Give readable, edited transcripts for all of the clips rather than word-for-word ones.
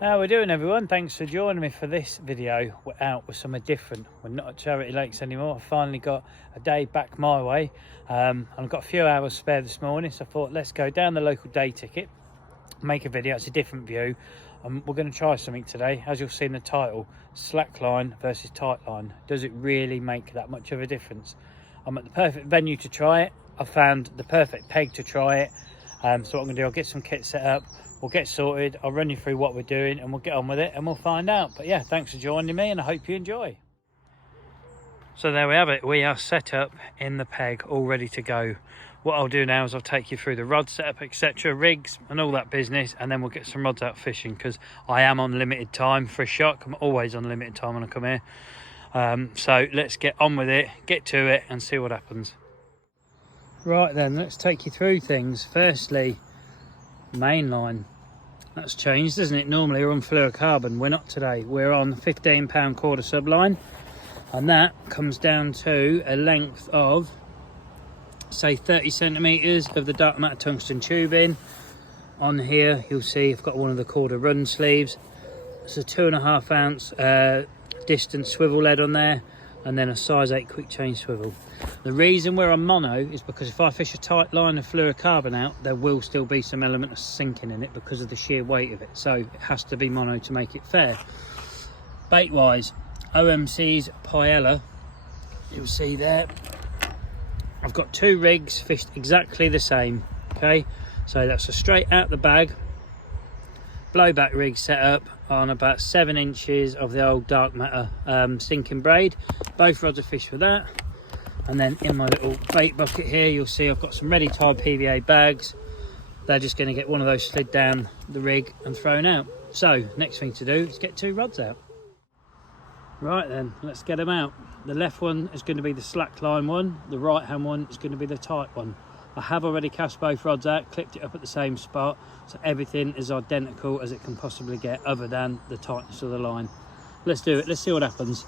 How we doing, everyone? Thanks for joining me for this video. We're out with something different. We're not at Charity Lakes anymore. I finally got a day back my way. I've got a few hours spare this morning, so I thought let's go down the local day ticket, make a video. It's a different view. We're going to try something today. As you'll see in the title, slack line versus tight line. Does it really make that much of a difference? I'm at the perfect venue to try it. I found the perfect peg to try it. So what I'm going to do, I'll get some kit set up. We'll get sorted, I'll run you through what we're doing and we'll get on with it and we'll find out. But yeah, thanks for joining me and I hope you enjoy. So there we have it, we are set up in the peg, all ready to go. What I'll do now is I'll take you through the rod setup, etc, rigs and all that business, and then we'll get some rods out fishing because I am on limited time for a shock. I'm always on limited time when I come here. So let's get on with it, get to it and see what happens. Right then, let's take you through things. Firstly, mainline. That's changed, isn't it? Normally we're on fluorocarbon, we're not today. We're on £15 KORDA subline, and that comes down to a length of say 30 centimeters of the dark matter tungsten tubing. On here you'll see I've got one of the KORDA run sleeves. It's a 2.5 ounce distance swivel lead on there, and then a size 8 quick change swivel. The reason we're on mono is because if I fish a tight line of fluorocarbon out, there will still be some element of sinking in it because of the sheer weight of it. So it has to be mono to make it fair. Bait wise, OMC's paella, you'll see there. I've got two rigs fished exactly the same. Okay, so that's a straight out the bag blowback rig set up on about 7 inches of the old dark matter sinking braid. Both rods are fished with that. And then in my little bait bucket here, you'll see I've got some ready tied PVA bags. They're just going to get one of those slid down the rig and thrown out. So next thing to do is get two rods out. Right then, let's get them out. The left one is going to be the slack line one. The right hand one is going to be the tight one. I have already cast both rods out, clipped it up at the same spot, so everything is identical as it can possibly get other than the tightness of the line. Let's do it, let's see what happens.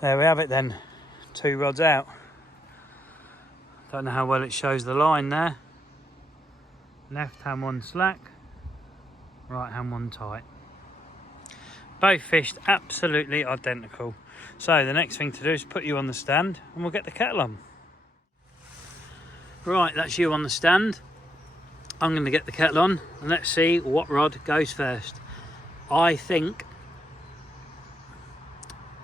There we have it then, two rods out. Don't know how well it shows the line there. Left hand one slack, right hand one tight. Both fished absolutely identical. So the next thing to do is put you on the stand and we'll get the kettle on. Right, that's you on the stand. I'm going to get the kettle on and let's see what rod goes first. I think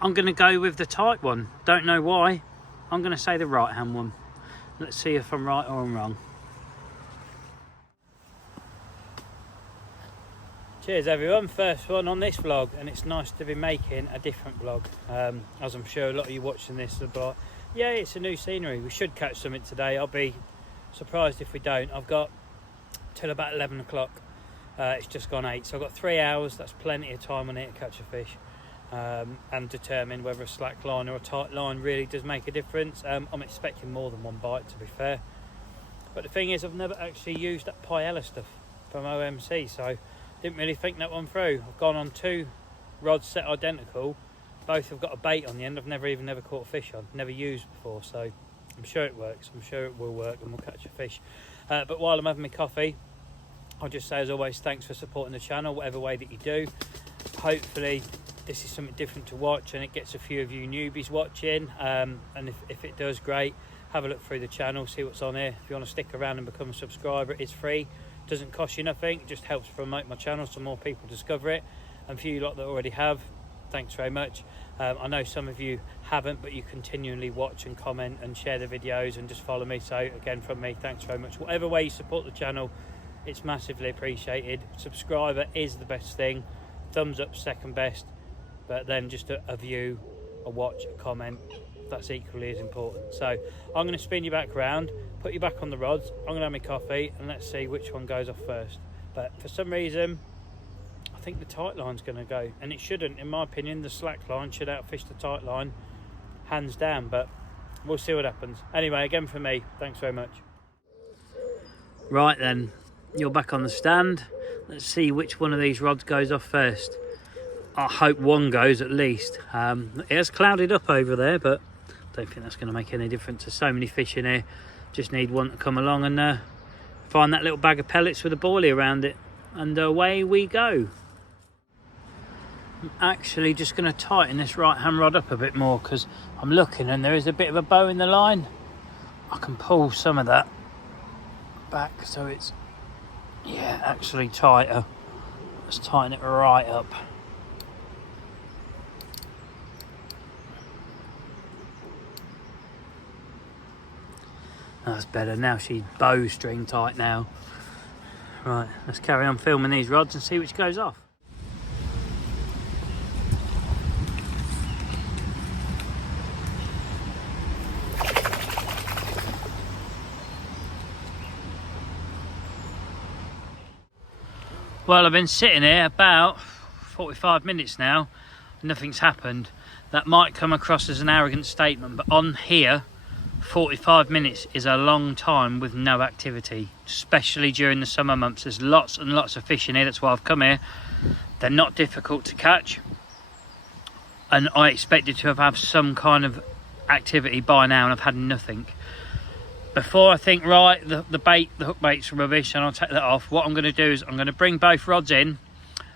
I'm going to go with the tight one. Don't know why. I'm going to say the right hand one. Let's see if I'm right or I'm wrong. Cheers everyone, first one on this vlog, and it's nice to be making a different vlog. As I'm sure a lot of you watching this are like, yeah, it's a new scenery, we should catch something today. I'll be surprised if we don't. I've got till about 11 o'clock. It's just gone 8, so I've got 3 hours. That's plenty of time on here to catch a fish. And determine whether a slack line or a tight line really does make a difference. I'm expecting more than one bite, to be fair, but the thing is I've never actually used that paella stuff from OMC, so didn't really think that one through. I've gone on two rods set identical, both have got a bait on the end. I've never caught a fish on, never used before, so I'm sure it works, I'm sure it will work and we'll catch a fish. But while I'm having my coffee, I'll just say as always, thanks for supporting the channel whatever way that you do. Hopefully this is something different to watch and it gets a few of you newbies watching, and if it does, great. Have a look through the channel, see what's on here. If you want to stick around and become a subscriber, it's free, doesn't cost you nothing, it just helps promote my channel so more people discover it. And for you lot that already have, thanks very much. I know some of you haven't, but you continually watch and comment and share the videos and just follow me, so again from me, thanks very much. Whatever way you support the channel, it's massively appreciated. Subscriber is the best thing, thumbs up second best, but then just a view, a watch, a comment, that's equally as important. So I'm going to spin you back around, put you back on the rods, I'm going to have my coffee, and let's see which one goes off first. But for some reason I think the tight line's going to go, and it shouldn't. In my opinion, the slack line should outfish the tight line hands down, but we'll see what happens. Anyway, again for me, thanks very much. Right then, you're back on the stand. Let's see which one of these rods goes off first. I hope one goes at least. It has clouded up over there, but I don't think that's going to make any difference. There's so many fish in here. Just need one to come along and find that little bag of pellets with a boilie around it, and away we go. I'm actually just going to tighten this right hand rod up a bit more, because I'm looking and there is a bit of a bow in the line. I can pull some of that back so it's, yeah, actually tighter. Let's tighten it right up. That's better. Now she's bowstring tight now. Right, let's carry on filming these rods and see which goes off. Well, I've been sitting here about 45 minutes now. Nothing's happened. That might come across as an arrogant statement, but on here, 45 minutes is a long time with no activity, especially during the summer months. There's lots and lots of fish in here. That's why I've come here. They're not difficult to catch, and I expected to have had some kind of activity by now, and I've had nothing. Before I think, right, the hook bait's rubbish and I'll take that off, what I'm going to do is I'm going to bring both rods in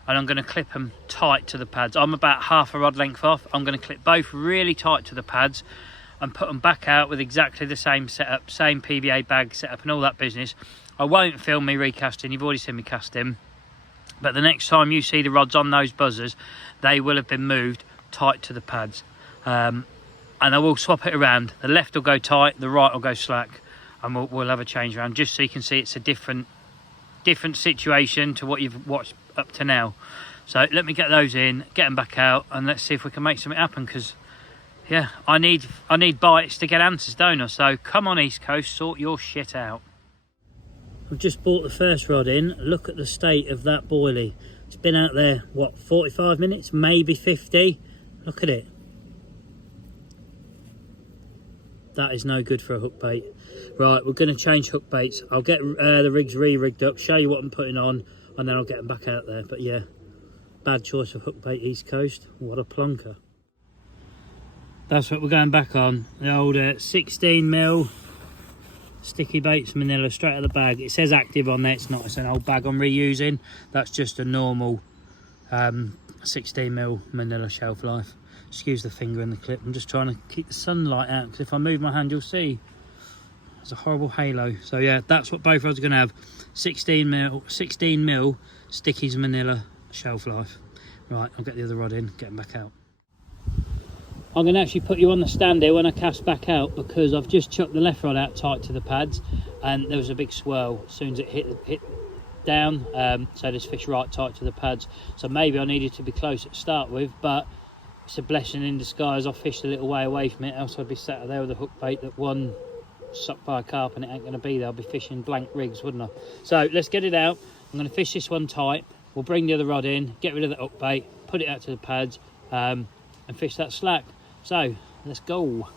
and I'm going to clip them tight to the pads. I'm about half a rod length off. I'm going to clip both really tight to the pads and put them back out with exactly the same setup, same PVA bag setup and all that business. I won't film me recasting, you've already seen me casting, but the next time you see the rods on those buzzers, they will have been moved tight to the pads. And I will swap it around. The left will go tight, the right will go slack, and we'll have a change around, just so you can see it's a different situation to what you've watched up to now. So let me get those in, get them back out, and let's see if we can make something happen, because yeah, I need bites to get answers, don't I? So come on, East Coast, sort your shit out. I've just brought the first rod in. Look at the state of that boilie. It's been out there, what, 45 minutes, maybe 50. Look at it. That is no good for a hook bait. Right, we're going to change hook baits. I'll get the rigs re-rigged up, show you what I'm putting on, and then I'll get them back out there. But yeah, bad choice of hook bait, East Coast. What a plunker. That's what we're going back on. The old 16mm STICKYBAITS Manila, straight out of the bag. It says active on there, it's not. It's an old bag I'm reusing. That's just a normal 16mm Manila shelf life. Excuse the finger in the clip. I'm just trying to keep the sunlight out, because if I move my hand you'll see there's a horrible halo. So yeah, that's what both rods are going to have. 16mm Stickies Manila shelf life. Right, I'll get the other rod in, get them back out. I'm going to actually put you on the stand here when I cast back out, because I've just chucked the left rod out tight to the pads and there was a big swirl as soon as it hit down. So there's fish right tight to the pads. So maybe I needed to be close to start with, but it's a blessing in disguise. I fished a little way away from it, else I'd be sat there with a hook bait that one sucked by a carp, and it ain't going to be there. I'll be fishing blank rigs, wouldn't I? So let's get it out. I'm going to fish this one tight. We'll bring the other rod in, get rid of the hook bait, put it out to the pads, and fish that slack. So let's go.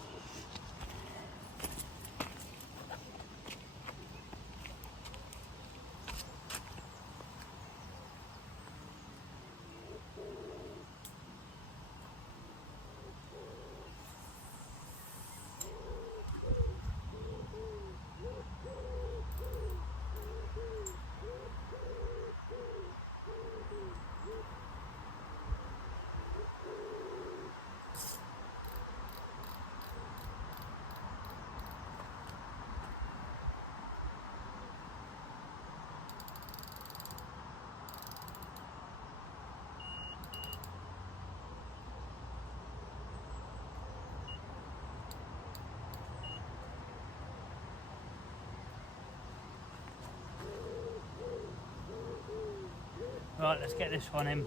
Right, let's get this one in.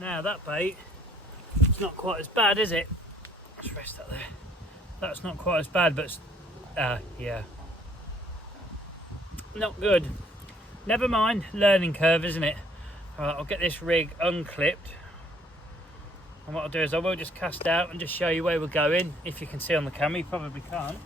Now that bait, it's not quite as bad, is it? Let's rest that there. That's not quite as bad, but yeah, not good. Never mind, learning curve, isn't it? Alright, I'll get this rig unclipped, and what I'll do is I will just cast out and just show you where we're going. If you can see on the camera, you probably can't.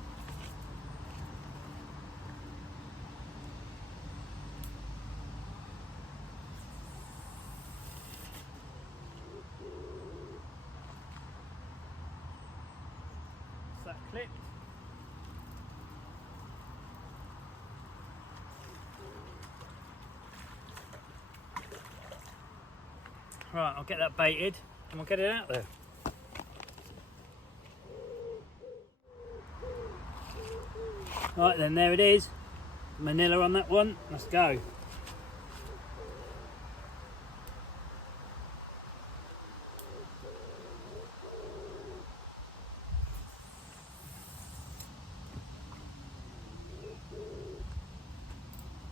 That clipped. Right, I'll get that baited and we'll get it out there. Right then, there it is. Manila on that one. Let's go.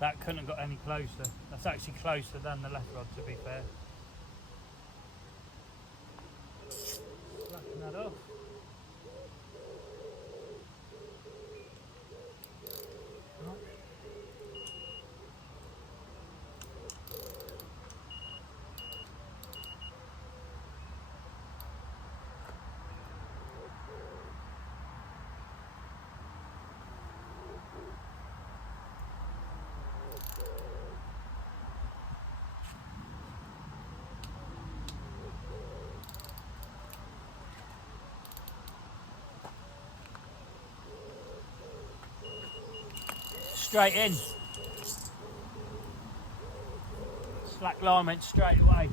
That couldn't have got any closer. That's actually closer than the left rod, to be fair. Slacking that off. Straight in. Slack line went straight away.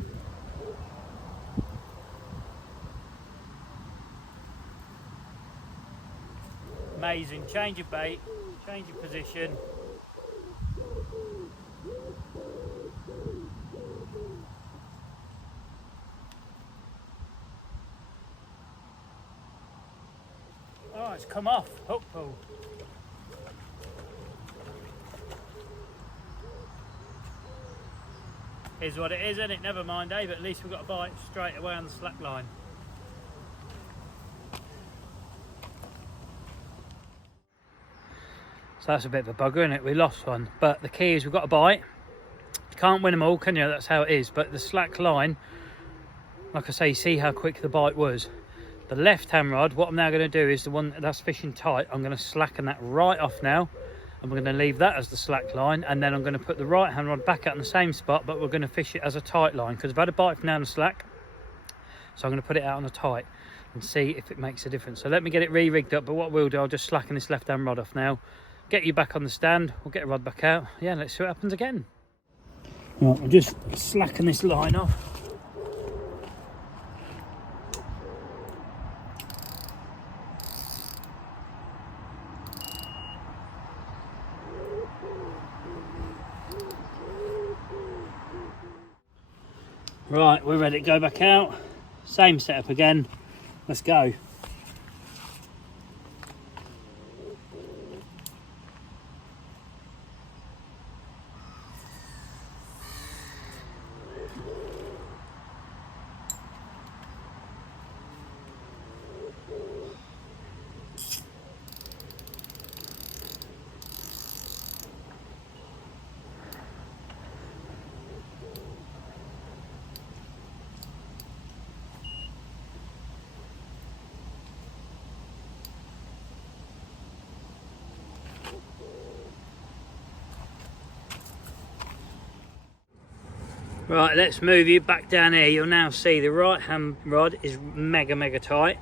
Amazing. Change your bait, change your position. Oh, it's come off. Hook pull. Is what it is, isn't it? Never mind, Dave. At least we've got a bite straight away on the slack line. So that's a bit of a bugger, isn't it? We lost one, but the key is we've got a bite. You can't win them all, can you? That's how it is. But the slack line, like I say, see how quick the bite was. The left hand rod, what I'm now going to do is the one that's fishing tight, I'm going to slacken that right off now. And we're going to leave that as the slack line, and then I'm going to put the right hand rod back out in the same spot, but we're going to fish it as a tight line because I've had a bite from down the slack, so I'm going to put it out on a tight and see if it makes a difference. So let me get it re-rigged up, but what we'll do, I'll just slacken this left hand rod off now, get you back on the stand, we'll get a rod back out. Yeah, let's see what happens again. Right, we'll just slacken this line off. Right, we're ready to go back out. Same setup again. Let's go. Right, let's move you back down here. You'll now see the right hand rod is mega tight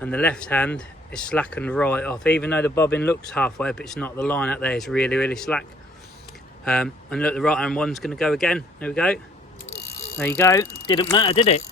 and the left hand is slackened right off. Even though the bobbin looks halfway up, it's not. The line out there is really slack. And look, the right hand one's going to go again. There we go. There you go. Didn't matter, did it?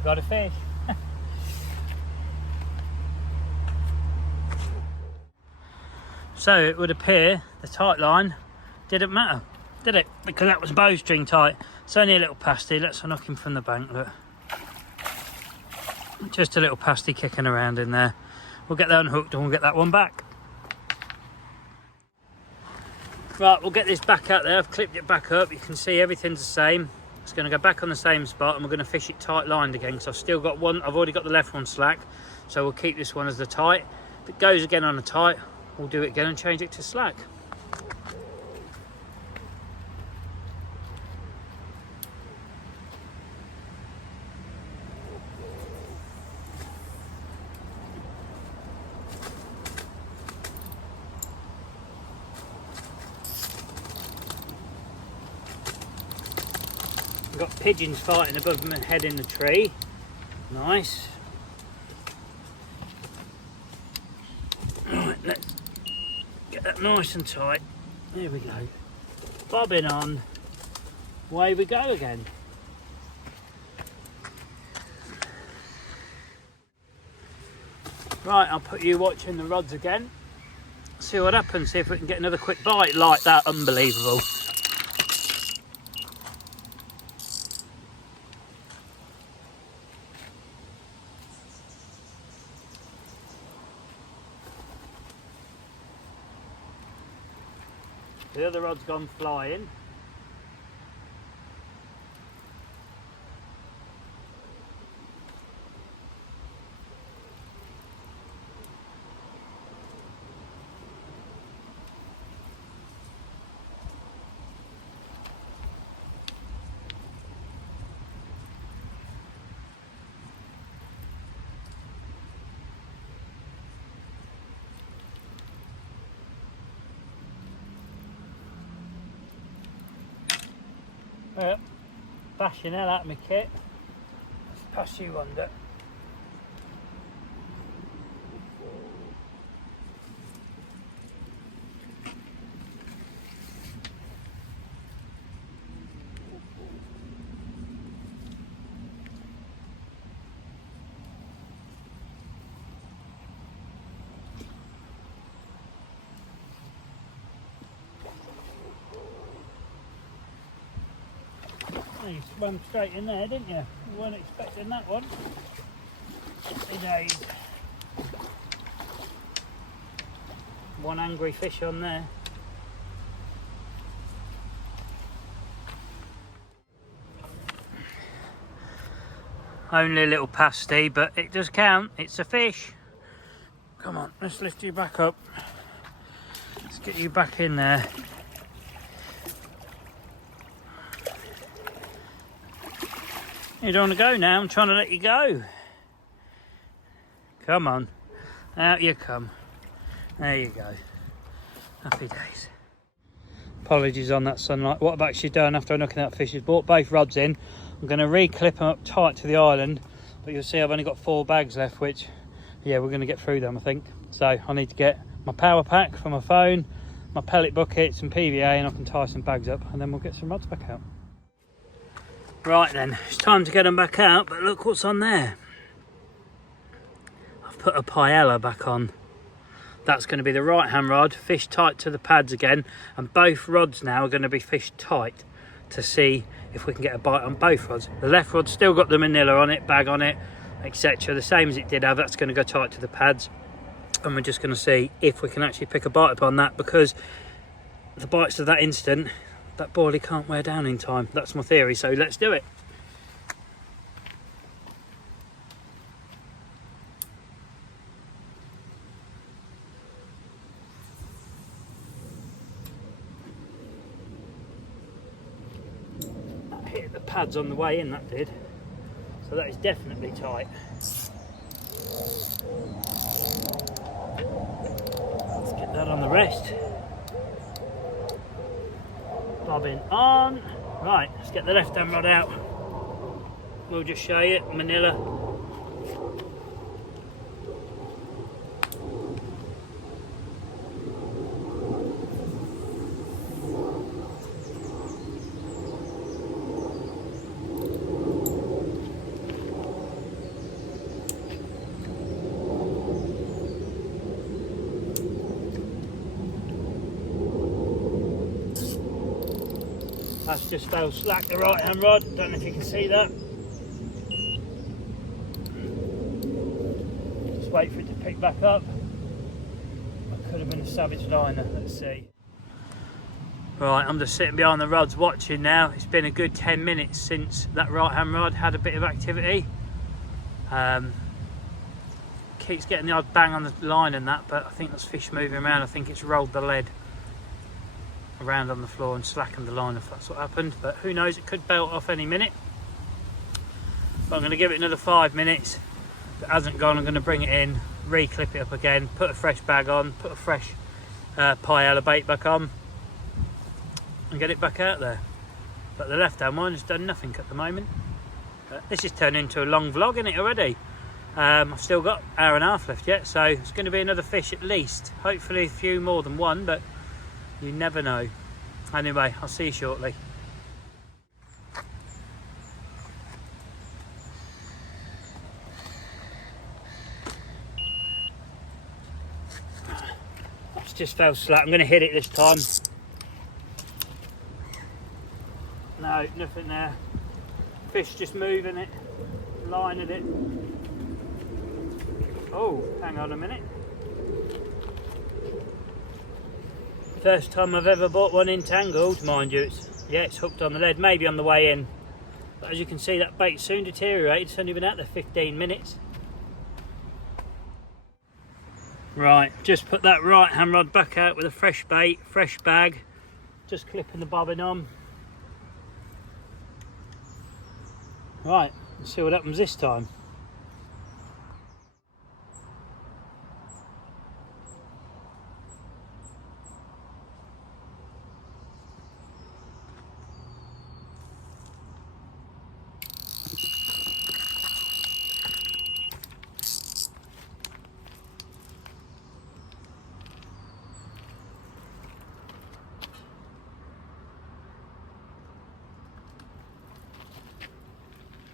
we've got a fish. So it would appear the tight line didn't matter, did it? Because that was bowstring tight. It's only a little pasty. Let's unhook him from the bank. Look, just a little pasty kicking around in there. We'll get that unhooked and we'll get that one back. Right, we'll get this back out there. I've clipped it back up. You can see everything's the same. It's going to go back on the same spot, and we're going to fish it tight lined again, because I've still got one. I've already got the left one slack, so we'll keep this one as the tight. If it goes again on the tight, we'll do it again and change it to slack. We've got pigeons fighting above my head in the tree. Nice. Right, let's get that nice and tight. There we go. Bobbing on. Away we go again. Right, I'll put you watching the rods again. See what happens, see if we can get another quick bite like that. Unbelievable. The other rod's gone flying. Bashing hell out of me kit. Let's pass you under. You swam straight in there, didn't you? You weren't expecting that one. Happy days. One angry fish on there. Only a little pasty, but it does count. It's a fish. Come on, let's lift you back up. Let's get you back in there. You don't want to go now, I'm trying to let you go. Come on, out you come. There you go. Happy days. Apologies on that sunlight. What I've actually done after unhooking that fish is brought both rods in. I'm going to re-clip them up tight to the island, but you'll see I've only got 4 bags left, which, yeah, we're going to get through them, I think. So I need to get my power pack for my phone, my pellet bucket, some PVA, and I can tie some bags up, and then we'll get some rods back out. Right then, it's time to get them back out, but look what's on there. I've put a paella back on. That's going to be the right hand rod, fish tight to the pads again, and both rods now are going to be fished tight to see if we can get a bite on both rods. The left rod's still got the manila on it, bag on it, etc. The same as it did have. That's going to go tight to the pads, and we're just going to see if we can actually pick a bite upon that, because the bites of that instant, that boilie can't wear down in time. That's my theory, so let's do it. That hit the pads on the way in, that did. So that is definitely tight. Let's get that on the rest. Bobbing on. Right, let's get the left hand rod out. We'll just show you manila. That's just fell slack, the right hand rod. Don't know if you can see that. Just wait for it to pick back up. That could have been a savage liner, let's see. Right, I'm just sitting behind the rods watching now. It's been a good 10 minutes since that right hand rod had a bit of activity. Keeps getting the odd bang on the line and that, but I think there's fish moving around. I think it's rolled the lead around on the floor and slackened the line, if that's what happened, but who knows, it could belt off any minute. But I'm going to give it another 5 minutes. If it hasn't gone, I'm going to bring it in, re-clip it up again, put a fresh bag on, put a fresh paella bait back on and get it back out there. But the left hand one has done nothing at the moment. This has turned into a long vlog, isn't it, already? I've still got an hour and a half left yet, so it's going to be another fish at least. Hopefully a few more than one, but you never know. Anyway, I'll see you shortly. That's just fell slack. I'm going to hit it this time. No, nothing there. Fish just moving it, lining it. Oh, hang on a minute. First time I've ever bought one entangled, mind you. It's hooked on the lead, maybe on the way in. But as you can see, that bait soon deteriorated. It's only been out there 15 minutes. Right, just put that right hand rod back out with a fresh bait, fresh bag. Just clipping the bobbin on. Right, let's see what happens this time.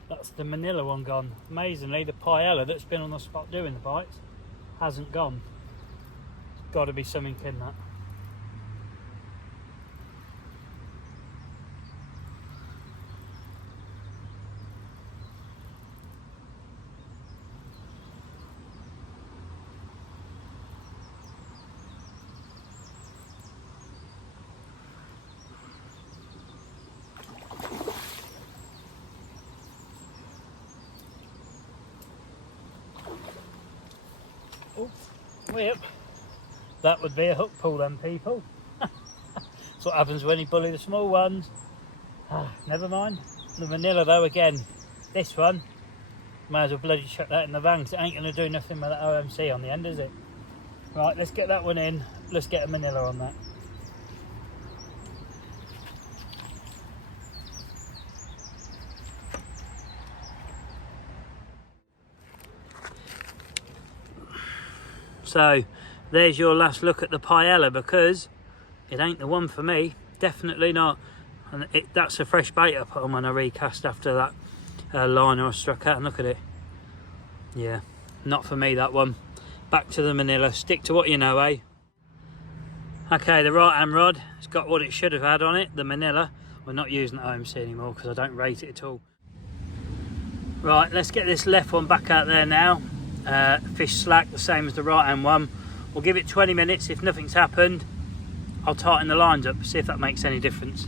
That's the manila one gone. Amazingly, the paella that's been on the spot doing the bites hasn't gone. There's got to be something in that. Oh, whip. That would be a hook pull then, people. That's what happens when you bully the small ones. Never mind. The manila though, again, this one, might as well bloody chuck that in the van because it ain't going to do nothing with that OMC on the end, is it? Right, let's get that one in. Let's get a manila on that. So there's your last look at the paella, because it ain't the one for me, definitely not. And that's a fresh bait I put on when I recast after that liner I struck out, and look at it. Yeah, not for me, that one. Back to the manila. Stick to what you know, eh? Okay, the right hand rod, it's got what it should have had on it, the manila. We're not using the OMC anymore because I don't rate it at all. Right, let's get this left one back out there now. Fish slack, the same as the right hand one. We'll give it 20 minutes. If nothing's happened, I'll tighten the lines up, see if that makes any difference.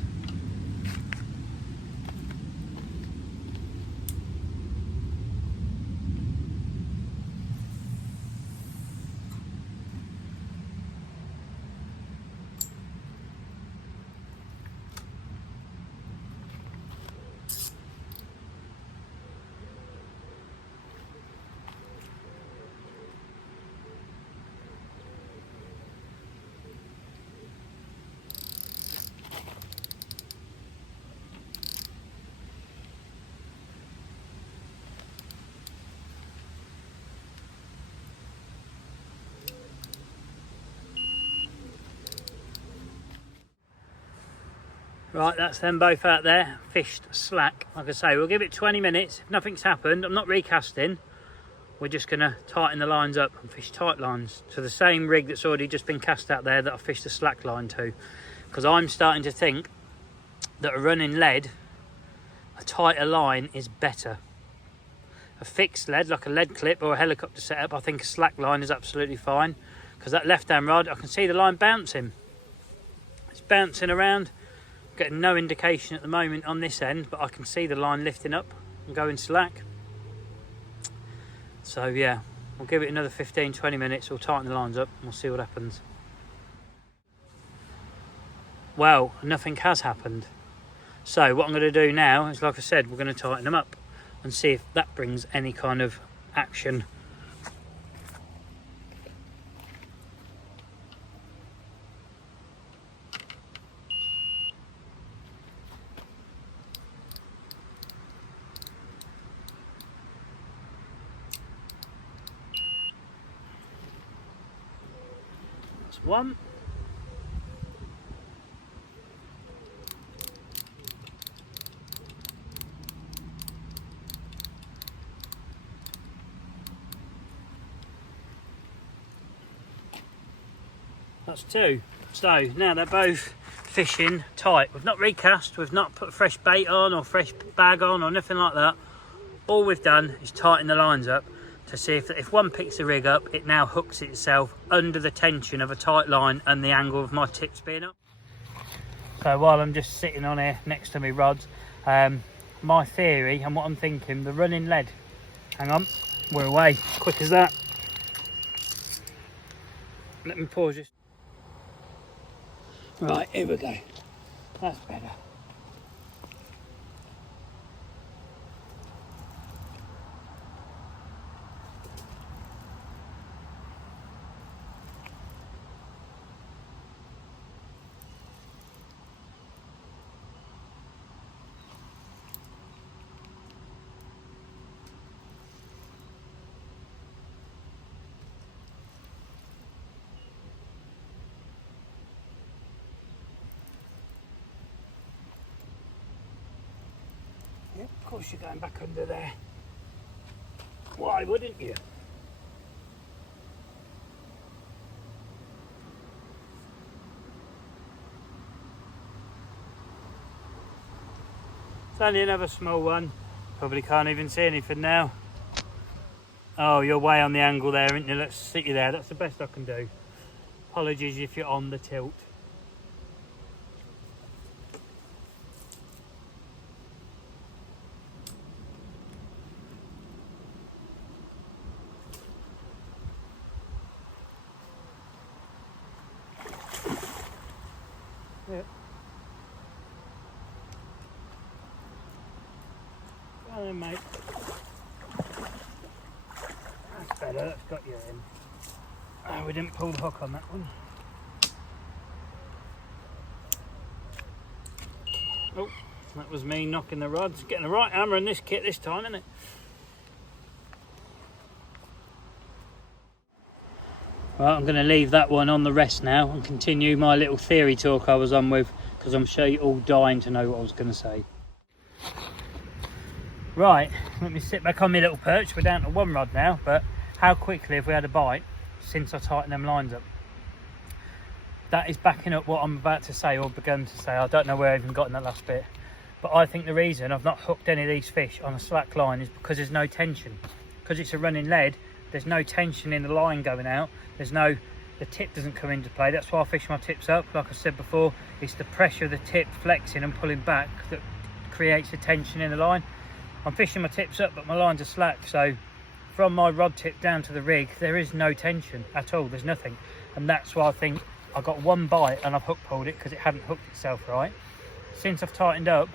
Right, that's them both out there, fished slack. Like I say, we'll give it 20 minutes. If nothing's happened, I'm not recasting. We're just going to tighten the lines up and fish tight lines to the same rig that's already just been cast out there that I fished the slack line to. Because I'm starting to think that are running lead, a tighter line is better. A fixed lead, like a lead clip or a helicopter setup, I think a slack line is absolutely fine, because that left hand rod, I can see the line bouncing. It's bouncing around. I'm getting no indication at the moment on this end, but I can see the line lifting up and going slack. So yeah, we'll give it another 15-20 minutes, we'll tighten the lines up and we'll see what happens. Well, nothing has happened. So what I'm going to do now is, like I said, we're going to tighten them up and see if that brings any kind of action. That's one. That's two. So now they're both fishing tight. We've not recast, we've not put fresh bait on or fresh bag on or nothing like that. All we've done is tighten the lines up to see if one picks the rig up, it now hooks itself under the tension of a tight line and the angle of my tips being up. So while I'm just sitting on here next to my rods, my theory and what I'm thinking, the running lead. Hang on, we're away, quick as that. Let me pause this. Right, here we go. That's better. Yep, of course you're going back under there. Why wouldn't you? It's only another small one. Probably can't even see anything now. Oh, you're way on the angle there, aren't you? Let's sit you there. That's the best I can do. Apologies if you're on the tilt. Yeah. Go on then, mate. That's better, that's got you in. Oh, we didn't pull the hook on that one. Oh, that was me knocking the rods. Getting the right hammer in this kit this time, isn't it? Right, I'm going to leave that one on the rest now and continue my little theory talk I was on with, because I'm sure you're all dying to know what I was going to say. Right, let me sit back on my little perch. We're down to one rod now, but how quickly have we had a bite since I tightened them lines up? That is backing up what I'm about to say or begun to say. I don't know where I even got in that last bit. But I think the reason I've not hooked any of these fish on a slack line is because there's no tension. Because it's a running lead, there's no tension in the line going out. The tip doesn't come into play. That's why I fish my tips up. Like I said before, it's the pressure of the tip flexing and pulling back that creates the tension in the line. I'm fishing my tips up, but my lines are slack. So from my rod tip down to the rig, there is no tension at all. There's nothing. And that's why I think I got one bite and I've hook pulled it because it hadn't hooked itself right. Since I've tightened up,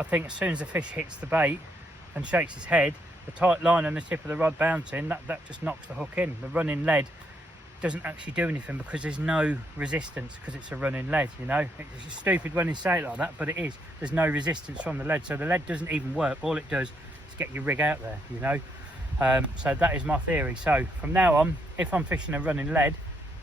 I think as soon as the fish hits the bait and shakes his head, the tight line and the tip of the rod bouncing, that just knocks the hook in. The running lead doesn't actually do anything because there's no resistance, because it's a running lead, you know. It's stupid when you say it like that, but it is. There's no resistance from the lead, so the lead doesn't even work. All it does is get your rig out there, you know. So that is my theory. So from now on, if I'm fishing a running lead,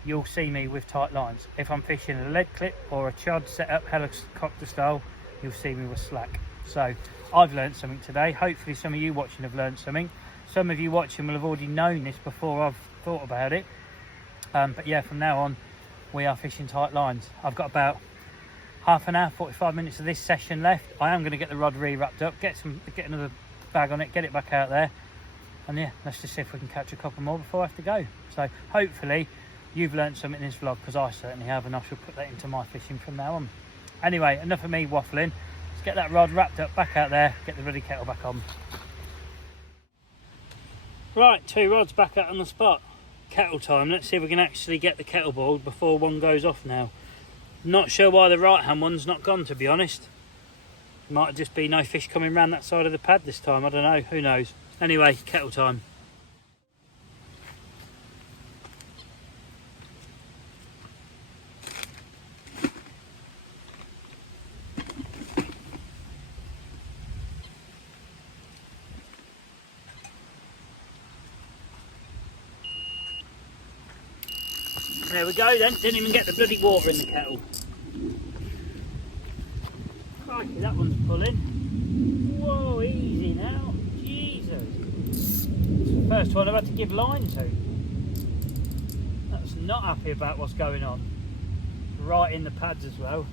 you'll see me with tight lines. If I'm fishing a lead clip or a CHUB setup, helicopter style, you'll see me with slack. So I've learned something today. Hopefully some of you watching have learned something. Some of you watching will have already known this before I've thought about it. But yeah, from now on, we are fishing tight lines. I've got about half an hour, 45 minutes of this session left. I am going to get the rod re-wrapped up, get another bag on it, get it back out there, and yeah, let's just see if we can catch a couple more before I have to go. So hopefully you've learned something in this vlog, because I certainly have, and I shall put that into my fishing from now on. Anyway, enough of me waffling. Let's get that rod wrapped up, back out there, get the ruddy kettle back on. Right, 2 rods back out on the spot. Kettle time. Let's see if we can actually get the kettle boiled before one goes off now. Not sure why the right hand one's not gone, to be honest. Might just be no fish coming round that side of the pad this time, I don't know, who knows. Anyway, kettle time. There we go then, didn't even get the bloody water in the kettle. Crikey, that one's pulling. Whoa, easy now, Jesus. It's the first one I've had to give line to. That's not happy about what's going on. Right in the pads as well.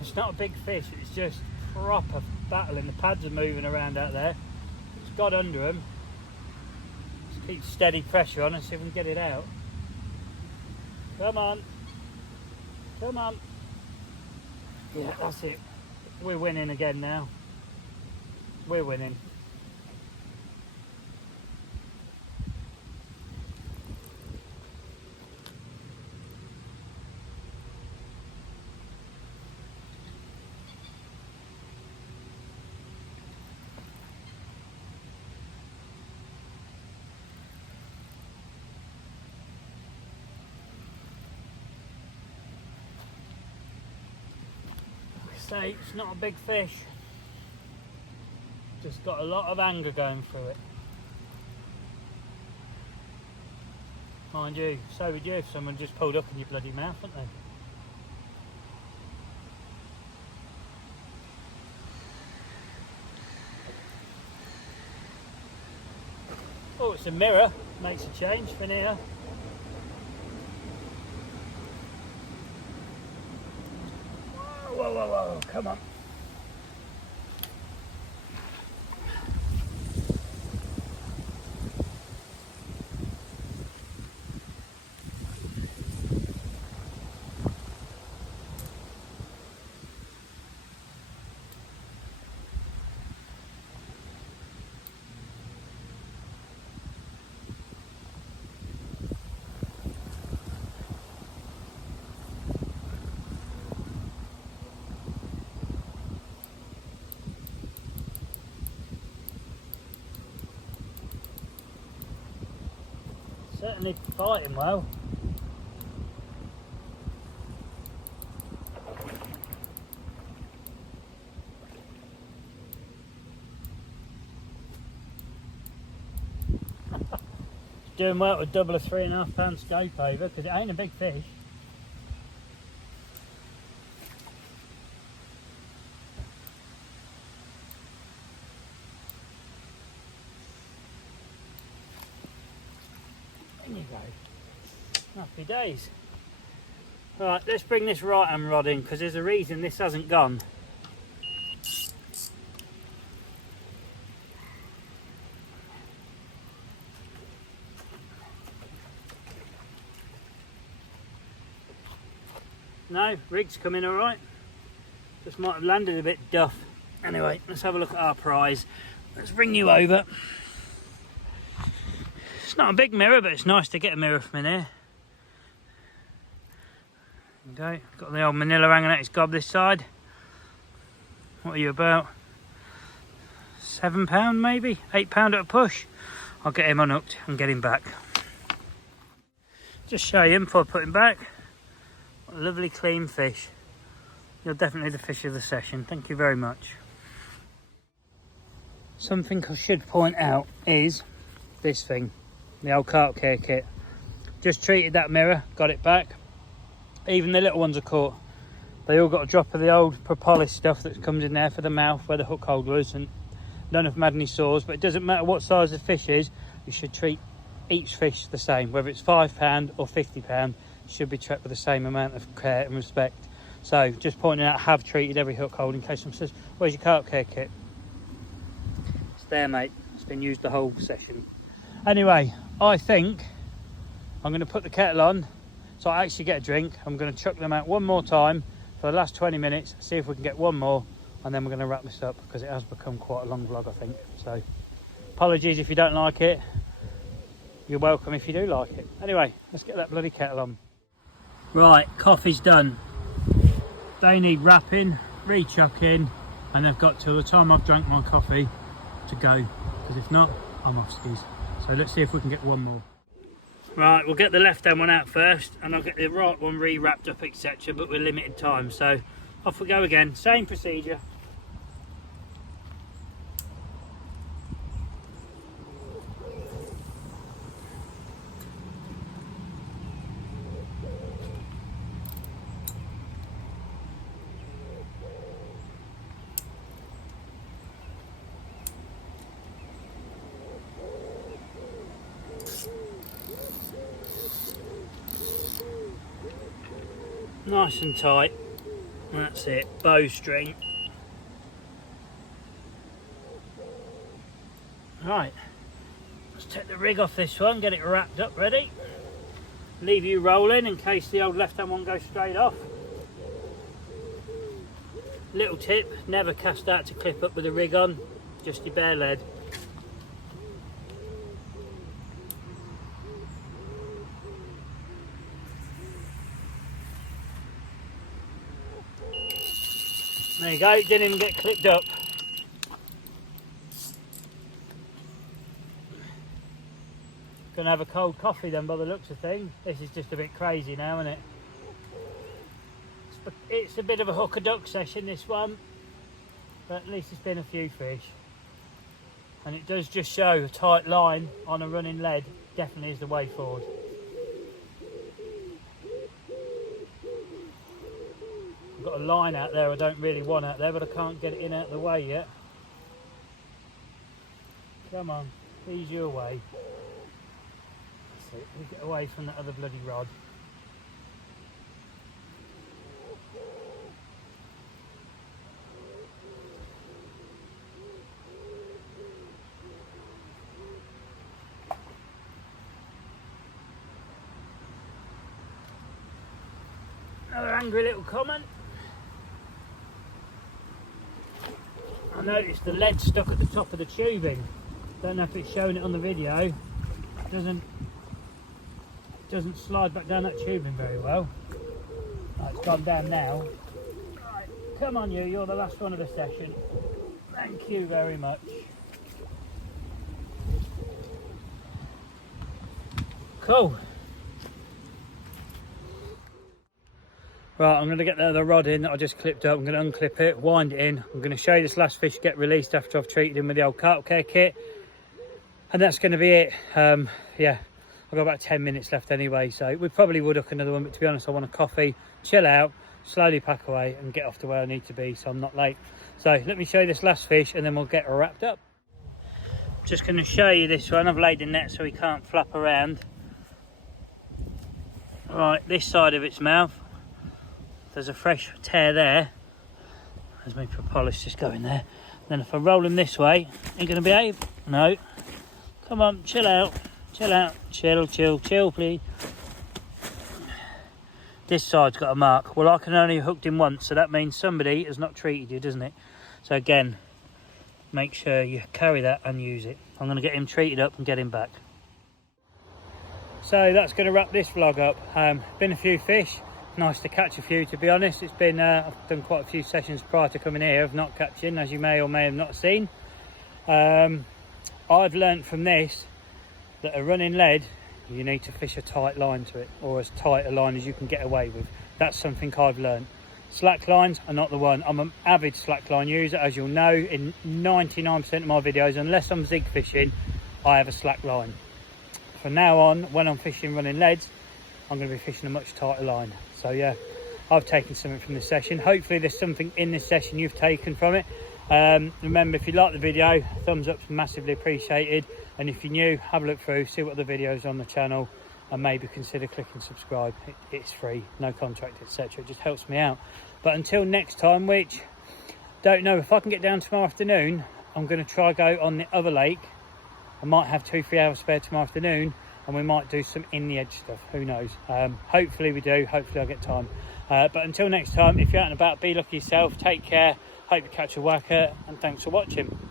It's not a big fish, it's just proper battling. The pads are moving around out there. It's got under them. Keep steady pressure on and see if we can get it out. Come on. Come on. Yeah, that's it. We're winning again now. We're winning. It's not a big fish, just got a lot of anger going through it. Mind you, so would you if someone just pulled up in your bloody mouth, wouldn't they? Oh, it's a mirror, makes a change from here. Whoa, whoa, whoa, come on. Certainly fighting well. Doing well with double a 3.5 pound scope over, because it ain't a big fish. There you go. Happy days. Right, let's bring this right hand rod in, because there's a reason this hasn't gone. No, rig's coming all right. Just might have landed a bit duff. Anyway, let's have a look at our prize. Let's bring you over. It's not a big mirror, but it's nice to get a mirror from in here. Okay, got the old manila hanging out his gob this side. What are you about? £7 maybe? £8 at a push. I'll get him unhooked and get him back. Just show him before I put him back. What a lovely clean fish. You're definitely the fish of the session. Thank you very much. Something I should point out is this thing, the old carp care kit. Just treated that mirror, got it back. Even the little ones are caught. They all got a drop of the old propolis stuff that comes in there for the mouth where the hook hold was, and none of them had any sores. But it doesn't matter what size the fish is, you should treat each fish the same, whether it's £5 or £50. should be treated with the same amount of care and respect. So just pointing out, I have treated every hook hold in case someone says, where's your carp care kit? It's there, mate. It's been used the whole session. Anyway, I think I'm going to put the kettle on so I actually get a drink. I'm going to chuck them out one more time for the last 20 minutes, see if we can get one more, and then we're going to wrap this up because it has become quite a long vlog, I think. So apologies if you don't like it. You're welcome if you do like it. Anyway, let's get that bloody kettle on. Right, coffee's done. They need wrapping, re-chucking, and they've got till the time I've drank my coffee to go, because if not, I'm off skis. So let's see if we can get one more. Right, we'll get the left hand one out first, and I'll get the right one re-wrapped up, etc. But we're limited time, so off we go again. Same procedure. Nice and tight. That's it. Bowstring. Right. Let's take the rig off this one, get it wrapped up ready. Leave you rolling in case the old left hand one goes straight off. Little tip, never cast out to clip up with the rig on, just your bare lead. There you go, it didn't even get clipped up. Gonna have a cold coffee then by the looks of things. This is just a bit crazy now, isn't it? It's a bit of a hook a duck session, this one, but at least it's been a few fish. And it does just show a tight line on a running lead definitely is the way forward. I've got a line out there I don't really want out there, but I can't get it in out of the way yet. Come on, ease you away. That's it, we get away from that other bloody rod. Another angry little comment. I noticed the lead stuck at the top of the tubing. Don't know if it's showing it on the video. It doesn't slide back down that tubing very well. Right, it's gone down now. Right, come on you're the last one of the session. Thank you very much. Cool. Right, I'm going to get the other rod in that I just clipped up. I'm going to unclip it, wind it in. I'm going to show you this last fish get released after I've treated him with the old carp care kit. And that's going to be it. Yeah, I've got about 10 minutes left anyway, so we probably would hook another one, but to be honest, I want a coffee, chill out, slowly pack away and get off to where I need to be so I'm not late. So let me show you this last fish and then we'll get her wrapped up. Just going to show you this one. I've laid the net so he can't flap around. Right, this side of its mouth. There's a fresh tear there. There's my polish just going there. Then if I roll him this way, ain't gonna behave. No. Come on, chill out. Chill out. Chill, please. This side's got a mark. Well, I can only hooked him once, so that means somebody has not treated you, doesn't it? So again, make sure you carry that and use it. I'm gonna get him treated up and get him back. So that's gonna wrap this vlog up. Been a few fish. Nice to catch a few, to be honest. It's been I've done quite a few sessions prior to coming here of not catching, as you may or may have not seen. I've learnt from this that a running lead, you need to fish a tight line to it, or as tight a line as you can get away with. That's something I've learnt. Slack lines are not the one. I'm an avid slack line user, as you'll know. In 99% of my videos, unless I'm zig fishing, I have a slack line. From now on, when I'm fishing running leads, I'm going to be fishing a much tighter line. So yeah, I've taken something from this session. Hopefully there's something in this session you've taken from it. Remember, if you like the video, thumbs up's massively appreciated. And if you're new, have a look through, see what other videos on the channel. and maybe consider clicking subscribe. It's free, no contract, etc. It just helps me out. But until next time, which don't know if I can get down tomorrow afternoon, I'm going to try go on the other lake. I might have 2-3 hours spare tomorrow afternoon, and we might do some in the edge stuff, who knows. Hopefully we do, hopefully I'll get time. But until next time, if you're out and about, be lucky yourself, take care, hope you catch a whacker, and thanks for watching.